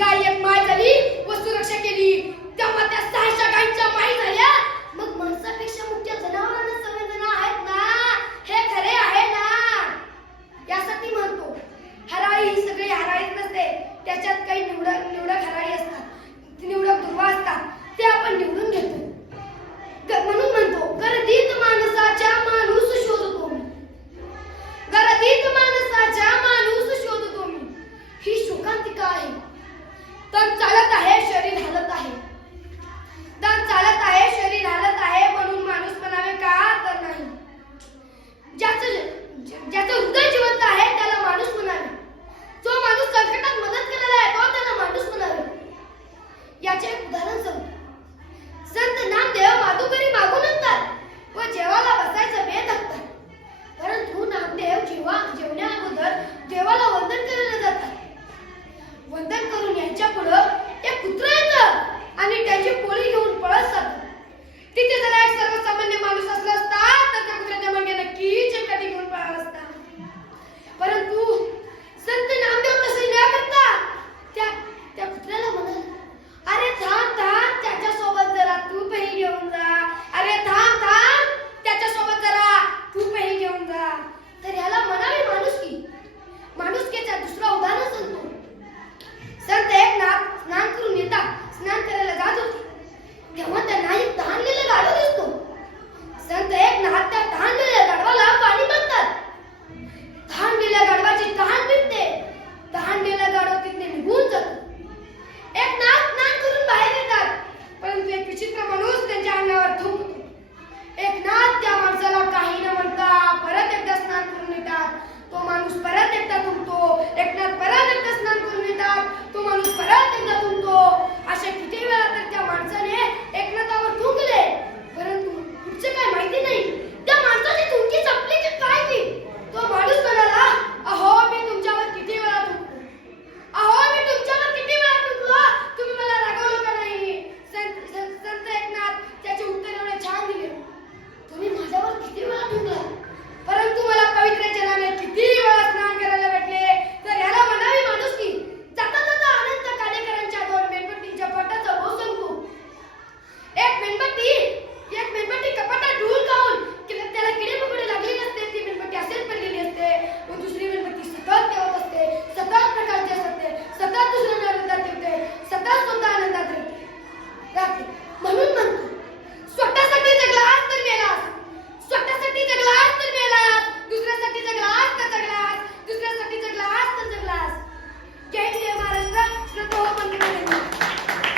गाय एक माय झाली व सुरक्षा केली तेव्हा त्या 600 गायींच्या माई झाल्या. मग माणसापेक्षा मुख्य जनावरांना संवेदना आहेत ना, हे खरे आहे ना. यासाठी म्हणतो हराळी ही सगळी हराळीच नसते, त्याच्यात काही निवडक हराळी असतात, निवडक दुर्वा असतात, ते आपण निवडून घेतो. म्हणून म्हणतो गर्दीत माणसाच्या माणूस शोधतो मी, गर्दीत माणसाच्या माणूस शोधतो मी. ही शोकांतिका आहे. तन चालत आहे, शरीर हालत आहे. तन चालत आहे, शरीर हालत आहे, म्हणून माणूस म्हणावे का तर नाही. ज्याचं हृदय जिवंत आहे त्याला माणूस म्हणावे. जो माणूस संकटात मदत करायला येतो त्याला माणूस म्हणावे. याचे एक उदाहरण सांगतो. संत नामदेव माधुकरी मागून आणतात व जेवायला बसायचं बेत असतात. परंतु नामदेव जेवण्या अगोदर देवाला वंदन करायला जातात. वंदन करून यांच्या पुढे